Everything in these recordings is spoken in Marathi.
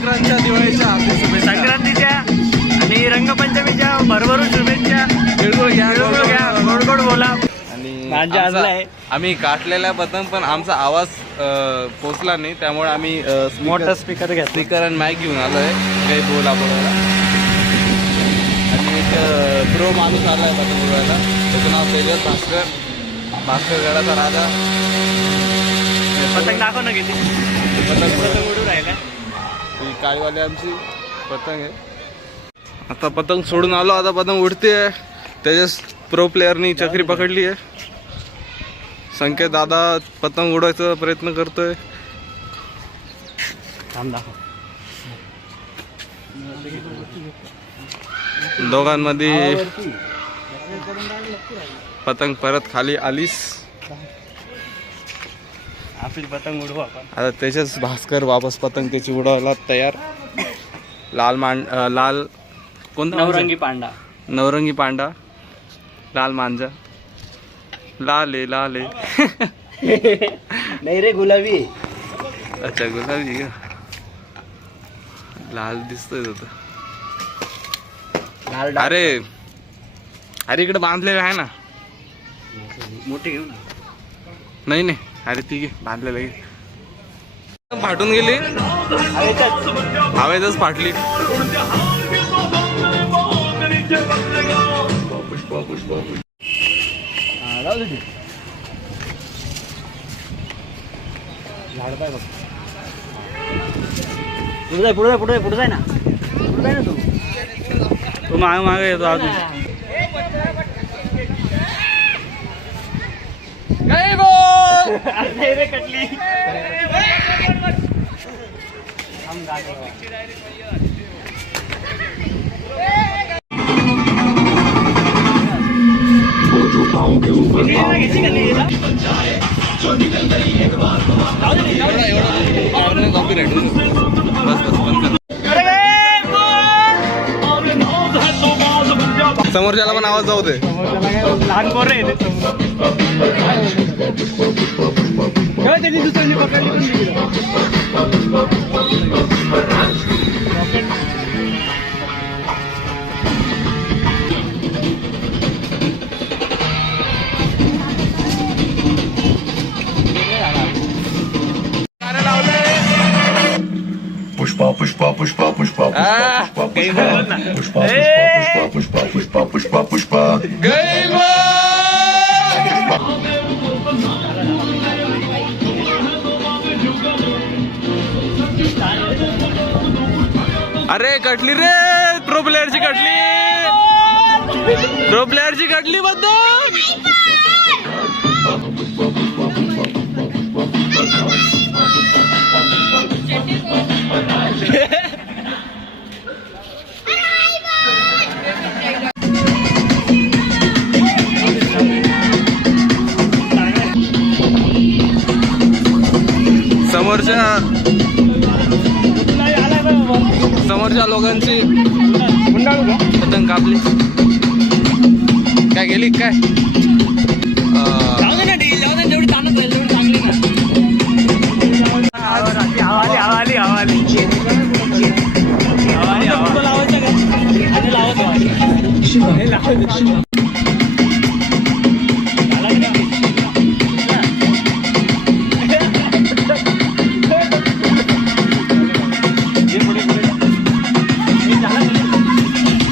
संक्रांतीच्या दिवाळीच्या हार्दिक शुभेच्छा. संक्रांतीच्या आणि रंगपंचमीच्या भरभरून शुभेच्छा. तिळगुळ घ्या, गोड गोड बोला. आणि माझ्या आजला आहे. आम्ही काटलेल्या पतंग पण आमचा आवाज पोचला नाही, त्यामुळे आम्ही मोठा स्पीकर घेतला. स्पीकर आणि माईक घेऊन आलोय काही बोला बोलायला. आणि एक प्रो माणूस आलाय पतंग उडवायला, त्याचं नाव तेजस भास्कर गडाचा राजा. पतंग दाखव ना किती पतंग उडून राहिला. ही काळीवाली आमची पतंग आहे. आता पतंग सोडून आलो, आता पतंग उडते. तेजस प्रो प्लेअरनी चक्री पकडली आहे. संकेत दादा पतंग उडवायचा प्रयत्न करतोय. दोघांमध्ये पतंग परत खाली आलीस. आपली पतंग उडवू आपण. आता त्याच्याच भास्कर वापस पतंग त्याची उडवायला तयार. लाल कोणता नवरंगी पांडा. नवरंगी पांडा, लाल मांजा. लाल आहे नाही रे गुलाबी. अच्छा गुलाबी का, लाल दिसतोय तो. अरे अरे इकडे बांधलेलं आहे ना, मोठी घेऊ ना. नाही अरे ठीक आहे बांधलेलं आहे. फाटून गेली, हवेतच फाटली. पुढे जाय ना तू मागे येतो अजून. कटली. समोरच्याला पण आवाज जाऊ दे. लहान पोरं आहे त्यांनी दुसऱ्यांनी पकडली. पुष्पा पुष्पा पुष्पा पुष्पा पुष्पा पुष्पा पुष्पा पुष्पा पुष्पा पुष्पा पुष्पा अरे कटली रे, प्रो प्लेअरची कटली. प्रो प्लेअरची कटली बद्दल. समोरच्या लोकांची पतंग कापली. काय गेली काय?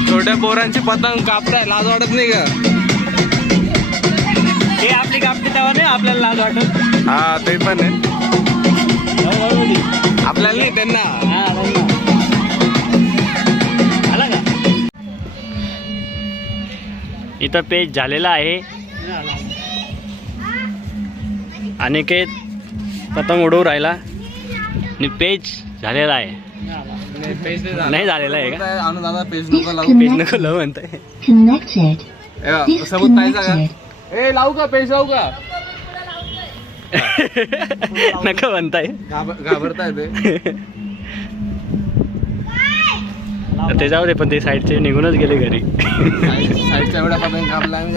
छोट्या पोरांची पतंग कापताय, लाज वाटत नाही का? हे आपली कापते तेव्हा नाही आपल्याला लाज वाटत. हा ते पण आहे, आपल्याला नाही त्यांना. इथं पेज झालेला आहे. अनिकेत पतंग उडवू राहिला आणि पेज झालेला आहे. नाही झालेला आहे का? अनुदादा पेज नको लावू, पेज नको लावू म्हणताय. सबूत पाहिजे का? ए लावू का पेज, लावू का? नका म्हणताय. घाबरताय ते जाऊ दे, पण ते साईडचे निघूनच गेले घरी. साईडच्या एवढ्या पतंग कापला आम्ही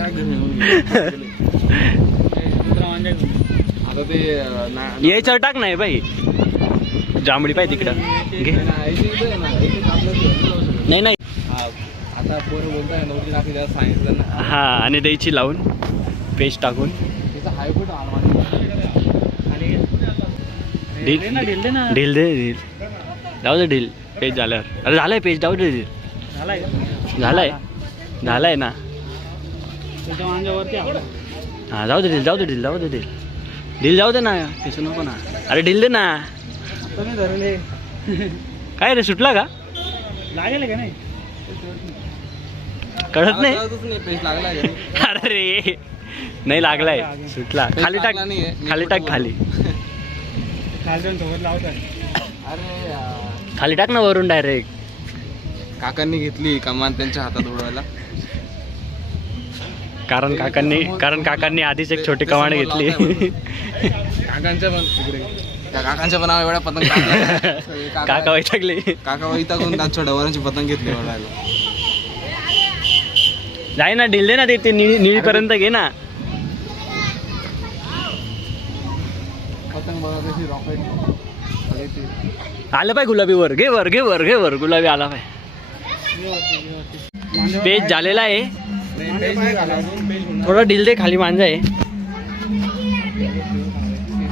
आता ते यायचं टाक नाही बाई. जांभळी पाहिजे तिकडं घे. नाही नाही आता पोरं बोलताय नोकरी टाकी द्या सांगितलं ना. हा आणि द्यायची लावून पेस्ट टाकून तिथं हायकोर्ट ढील ढील दे ढील जाऊ दे ढील पेज झाल्यावर. अरे झालंय पेज जाऊ दे ढील झालाय ना. हा जाऊ दे ढील जाऊ दे ढील जाऊ दे ढील ढील जाऊ दे ना त्याचं नको ना. अरे ढील दे ना. काय रे सुटला का लागेल का नाही कळत नाही. पेस्ट लागला अरे रे नाही लागलाय सुटला. खाली टाक खाली टाक खाली अरे खाली टाक ना वरून डायरेक्ट. काकांनी घेतली कमान त्यांच्या हातात उडवायला. कारण काकांनी आधीच एक छोटी कमांड घेतली. काकांच्या पण तिकडे त्या काकांच्या पण एवढ्या पतंग टाकल्या. काका वैतागले. काका वैतागून त्या छोट्या वरांची पतंग घेतली उडवायला. जाय ना ढील दे ना ते निळीपर्यंत घे ना. पतंग बघा कशी रॉकेट आलं पाय गुलाबी वर घे वर घे वर घे वर गुलाबी आला पाय. पेज झालेला आहे. थोडं ढील दे खाली मांजा आहे.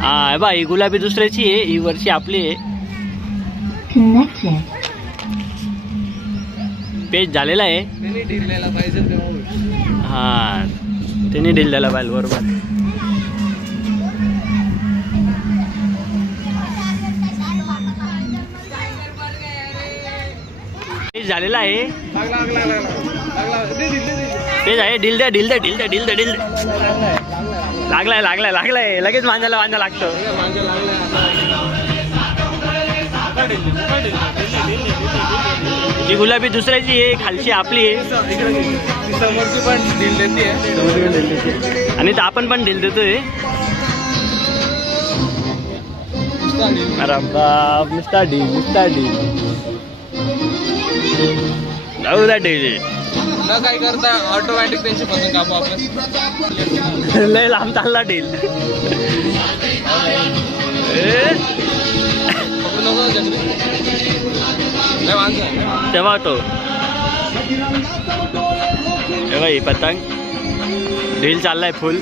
हा बा ही गुलाबी दुसऱ्याची आहे ही वरची आपली आहे. पेज झालेला आहे. त्यांनी ढिरलेला पाहिजे तेव्हा. हा त्यांनी ढील द्यायला पाहिजे बरोबर. पेज झालेला आहे. पेज आहे. ढील द्या ढील द्या ढील द्या ढील द्या ढील द्या. लागलाय लगेच मांजा लागतो. ही गुलाबी दुसऱ्याची आहे खालची आपली आहे. समोरची पण ढील देते आणि आपण पण ढील देतोय. अरे बाप नुसता ढील जाऊ द्या ढील. न काय करता ऑटोमॅटिक त्यांची पतंग कापू आपण. लय लांब चालला ढील. नको जगरी लय माणसं आहे. तेव्हा तो ही पतंग ढील चाललाय फुल.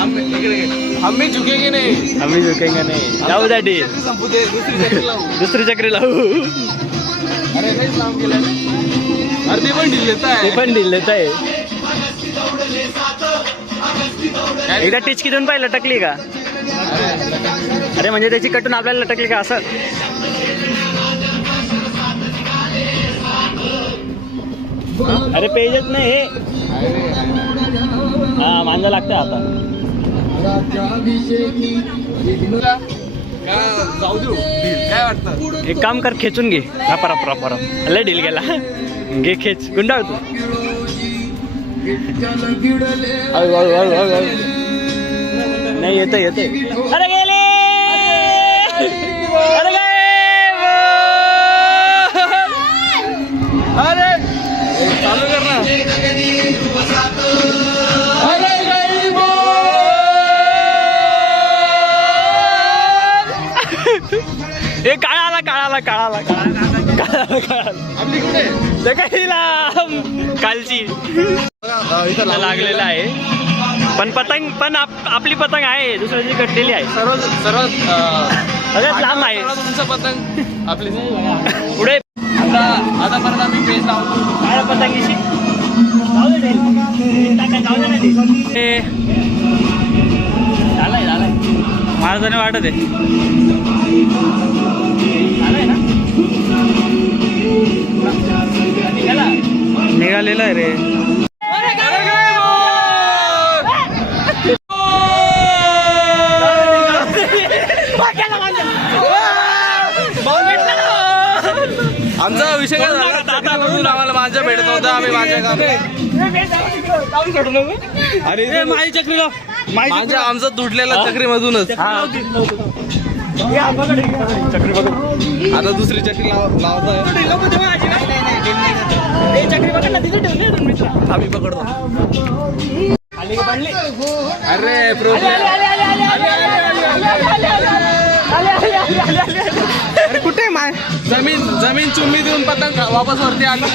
आम्ही झुकेंगे नाही. आम्ही झुकेंगे नाही. जाऊ द्या ढील. संपू दे दुसरी चक्री लावू. दुसरी चक्री लावू. अरे लयच लांब गेलाय. अरे ते पण ढील देत आहे. ते पण ढील देत आहे. एकदा टिचकी देऊन पाहिजे लटकली का. अरे म्हणजे त्याची कटून आपल्याला लटकली का असं. अरे पेजच नाही हे. हा मांजा लागतंय आता. जाऊ देऊ काय वाटतं. एक काम कर खेचून घे. रपर लय ढील गेला. घे खेच गुंडाळ तू. नाही येते. अरे गेले. अरे अरे चालू कर ना. हे काळाला आपली कुठे ते काही कालची लागलेला आहे. पण पतंग पण आपली पतंग आहे दुसऱ्याची कटलेली आहे. सर्वात सगळ्यात लांब आहे तुमचं पतंग आपली. पुढे आता परत आम्ही पेज लावतो. काय पतंगीशी झालाय माझं नाही वाटत आहे. निघालेला आहे रे. आमचा विषय काय झाला. दादाकडून आम्हाला माझ्या भेटत होता. आम्ही माझ्या अरे माझी चक्री माझ्या आमचा तुटलेला चक्रीमधूनच. आता दुसरी चक्री लावतोय. आम्ही पकडतो. अरे अरे कुठे माय जमीन चुम्मी देऊन पतंग वापस वरती आली.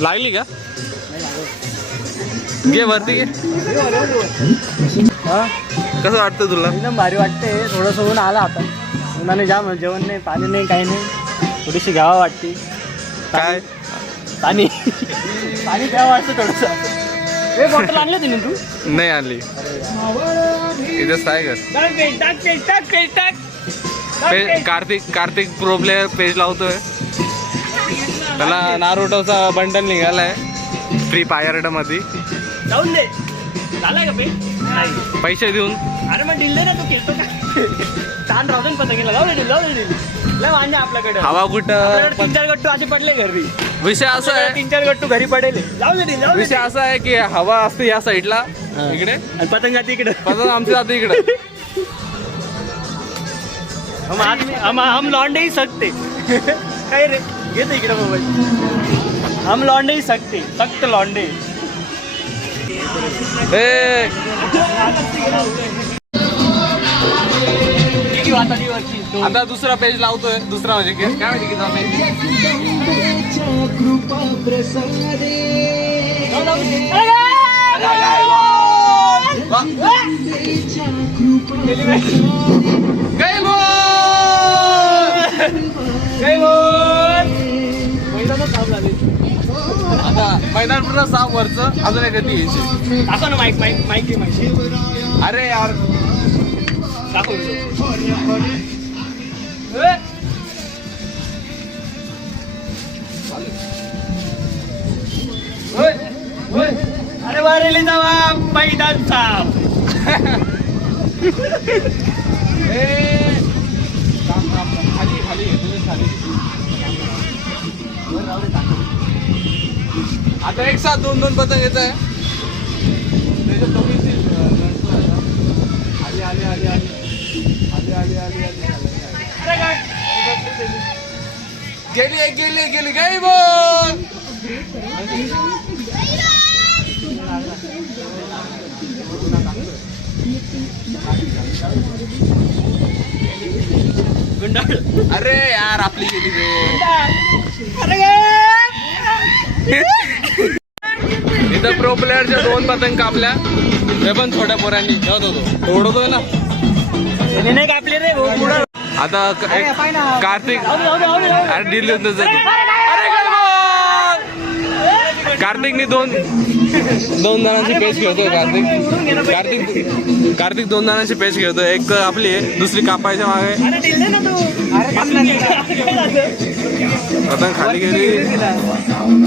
लागली का? घे वरती घे. कसं वाटतं तुला? एकदम भारी वाटते. थोडंसं ऊन आला आता. उन्हाने जाम जेवण नाही, पाणी नाही, काही नाही. थोडीशी घ्यावा वाटते. काय पाणी पाणी घ्यावं वाटतं थोडंसं. हे बॉटल आणली होती ना तू? नाही आली. इथेच काय कर कार्तिक प्रो प्लेअर पेज लावतोय. त्याला नारुटोचा बंडल निघालाय फ्री फायर मध्ये. जाऊन दे. झालाय का पे? नाही. पैसे देऊन. अरे मग दिल दे ना, तू खेळतो का? ताण राहतो ना पतंगीला. जाऊ दे लय वांजे आपल्याकडे. हवा कुठं? 3-4 गट्टू असे पडले घरी. विषय असा आहे 3-4 गट्टू घरी पडेल. जाऊ दे. विषय असा आहे की हवा असते या साईडला इकडे, आणि पतंग जाते इकडे. पतंग आमची जाते इकडे. हम लौंडे ही सकते. काय रे घेतो इकडे मोबाईल. हम लौंडे ही सकते. सक्त लौंडे. ए आता दुसरा पेज लावतोय. दुसरा म्हणजे काय माहिती किती आता मैदान पूर्ण साफ वरचं. अजून एक गती घ्यायची. दाखव ना माईक. अरे यार दाखव. अरे वारेली जावा मैदान साफ. आता एक साथ 2-2 पतंग येत आहे. गेली गई बोल. अरे यार आपली गेली रे. इथं प्रो प्लेअरच्या 2 पतंग कापल्या. हे पण छोट्या पोरांनी ओढवतोय ना. नाही कापले रे भाऊ. आता कार्तिक अरे दिल्ली कार्तिकनी दोन जणांची पेच खेळतोय. कार्तिक 2 जणांची पेच खेळतोय. एक आपली आहे, दुसरी कापायच्या मागे. पतंग खाली गेली.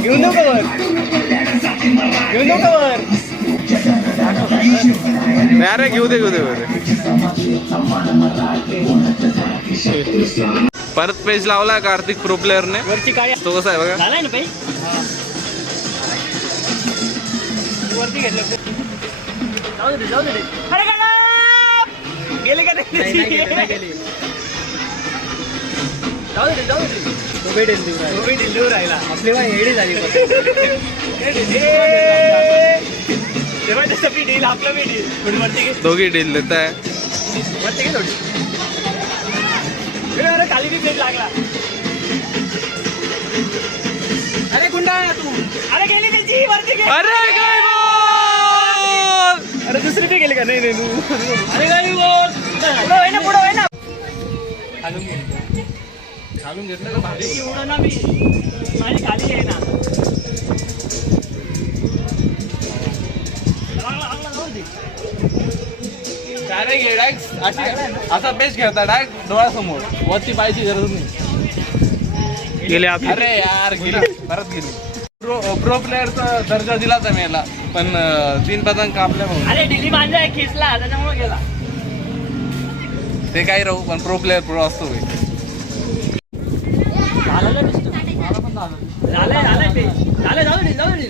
घेऊन नको वर. अरे घेऊ दे परत पेज लावला कार्तिक प्रो प्लेअरने. वरची काय तो कसा आहे बघा. झालाय ना पेज. वरती घेतलं. जाऊ दे. अरे गेले का नाही? जाऊ दे. उभे राहिला. आपली हेडी झाली. डील आपलं बी डील. दोघी डील देत आहे. वरती घे थोडी. अरे खाली बी पेज लागला. अरे गुंडा तू. अरे गेली त्याची वरती घे. अरे काय बोल. अरे दुसरी बी गेली का? नाही तू. अरे काय बोल. पुढं आहे ना. घालून घेतलं का भारी. एवढं ना मी माझी खाली आहे ना. डायरेक्ट असा पेच खेळता डायरेक्ट डोळ्यासमोर. वरती पाहायची गरज नाही. गेले आपले. अरे यार गेली परत गेली. प्रो प्लेअरचा दर्जा दिला तर याला पण 3 पतंग कापल्या म्हणून. अरे दिली माझा खिचला त्याच्यामुळे गेला. ते काही राहू पण प्रो प्लेअर प्रो असतो. झालं जाऊ दे.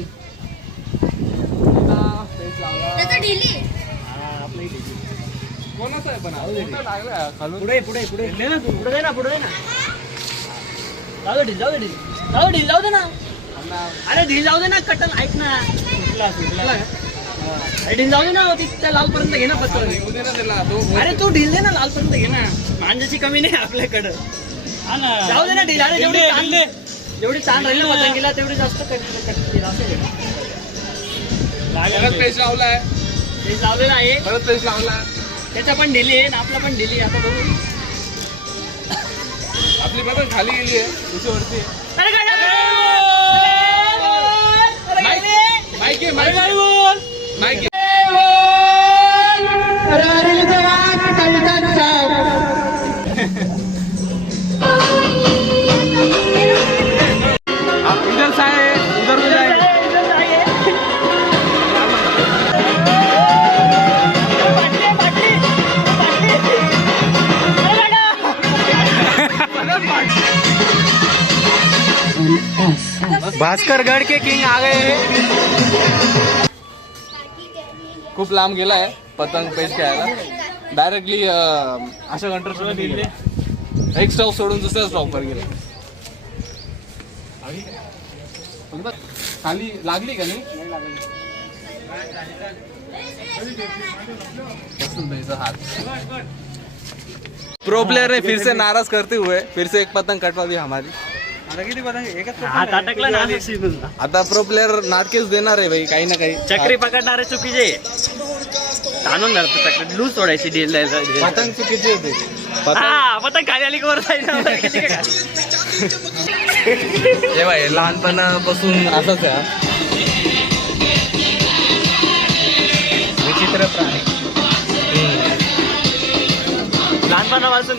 कोणाचं आहे पण लागला खालून. पुढे दे ना. जाऊ दे. जाऊ ढील जाऊ दे ना. अरे ढील जाऊ दे ना, कटल ऐक ना. अरे ढील जाऊ दे ना, त्या लाल पर्यंत घे ना पत्तर. अरे तू ढील दे ना, लाल पर्यंत घे ना. मांजाची कमी नाही आपल्याकडं. जाऊ दे ना ढील. अरे जेवढी ताण राहील ना पतंगीला तेवढी जास्त ढील असं घे. पेज लावलाय, ढील लावलेला आहे, परत पेज लावला. त्याचा पण ढिली आहे आपला पण ढिली. आता बघू आपली पतंग खाली गेली आहे, दुसरी वरती आहे. माईक घे, माईक घे. इधर से आए, उधर भी जाए. भास्कर गढ़ के किंग आ गए हैं. खूप लांब गेला आहे पतंग पेच खेळायला. डायरेक्टली अशा कंट्रोल गेले, एक स्टॉप सोडून दुसऱ्या स्टॉपवर गेला. खाली लागली का नाही? हाथ. प्रो प्लेयर ने फिर से नाराज करते हुए फिर से एक पतंग कटवा दी हमारी. हात अटकला ना. आता प्रो प्लेयर नाटकेच देणार आहे भाई, काही ना काही. चक्री पकडणारे चुकीचे. ताणून धरतो चक्री, लूज सोडायची ढील द्यायला. पतंग चुकीची होते. पतंग खाली आली की वर जायचं. हे भाई लहानपणापासून असंच आहे. विचित्र प्राणी. लहानपणापासून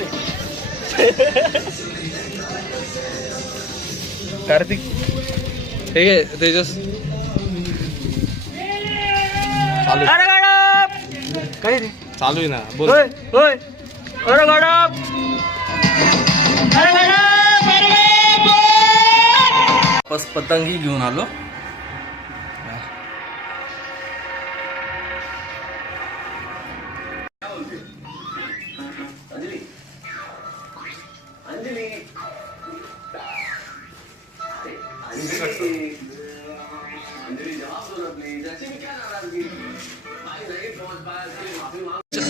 कार्तिक ठीक आहे तेजस चालू. अरे गडप काय रे चालू आहे ना, बोल. होय होय. अरे गडप, अरे गडप, अरे गडप. वापस पतंग ही घेऊन आलो.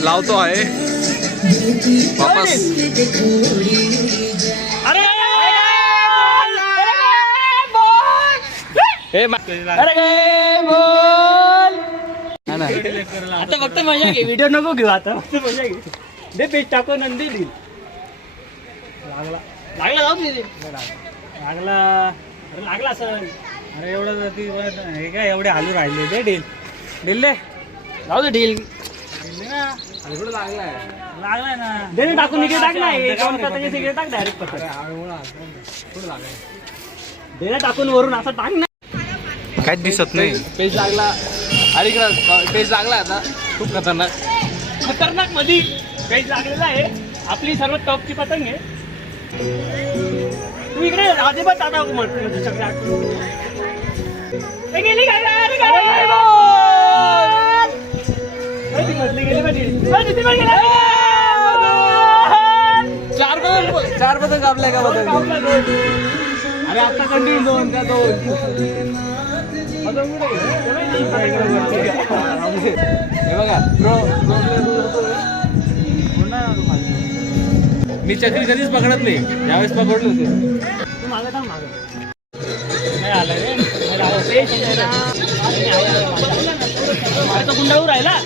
लावतो आहे वापस. अरे आता फक्त मजा घे, व्हिडिओ नको घेऊ. आता फक्त मजा घे. दे पेज टाकून आणि दे ढील. लागला लागला जाऊ दे. लागला. अरे लागला असं. अरे एवढं हे काय एवढे हालू राहिले. दे ढील. ढील दे. जाऊ दे ढील. लागलाय ना. दे ना टाकून इकडे टाक ना. इकडे टाक डायरेक्ट पकड. दे ना टाकून वरून असं टाक ना. काहीच दिसत नाही. पेज लागला. अरे पेज लागला आता. खूप खतरनाक खतरनाक मध्ये पेज लागलेला आहे. आपली सर्वात टॉपची पतंग आहे. तू इकडे अजिबात आता म्हणजे सगळ्या गेली काय. चार पतंग कापलाय का पतंग. अरे आता कंटिन्यू दोन का दोन. हे बघा मी चक्री कधीच पकडत नाही, यावेळेस पकडलो होते. तू मागं थांब. मागं नाही आलं रे. अरे तो गुंडाळू राहिला.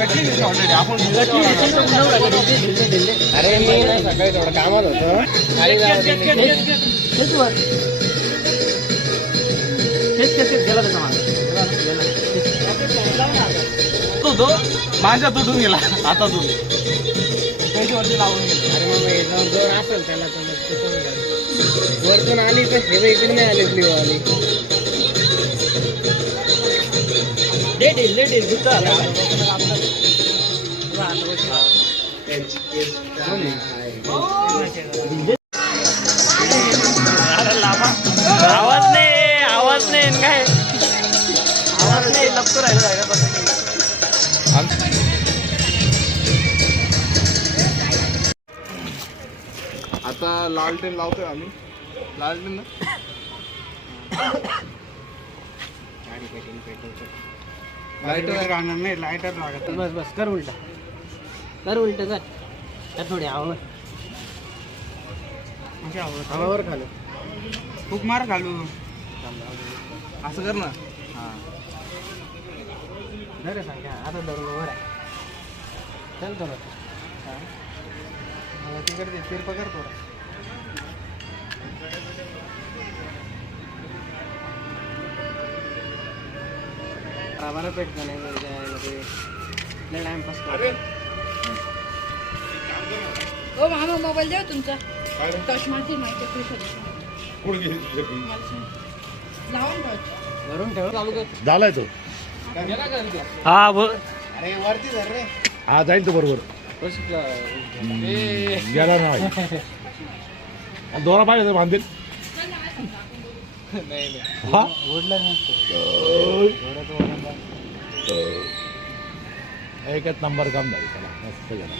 ऑलरेडी आपण अरे मी सकाळी थोडं कामात होतो. गेला त्याचा तो माझ्या तुटून गेला हातातून. वरती लावून गेला. अरे मग जोर असेल त्याला तर वरतून आली तर हे इकडे नाही आली प्लीव आली. आवाज नाही काय आवाज नाही. लपतो राहिला जागा. आता लालटेन लावतोय आम्ही. लालटेन ना लाईटर राहणार नाही, लाईटर लागत. बस बस कर उलटा, कर उलटा कर. त्या थोडी हवा हवावर खालू, खूप मार घालू. असं कर ना. धर सांग आता धरून वर आहे. चल थोडं तिकडे तिरपा कर थोडा. आम्हाला पेटतं नाही टाइमपास कर. ओ मामा मोबाईल द्या तुमचा. टचमाची माहिती खुश लावून ठेव. धरून ठेव. चालू कर. झालाय तो. हा बोल. अरे वरती धर रे. हा जाईल तो बरोबर. गेला नाही. दोरा पाहिजे बांधेल. हा ओढलं नाही. एकच नंबर काम झालं त्याला मस्त गेला.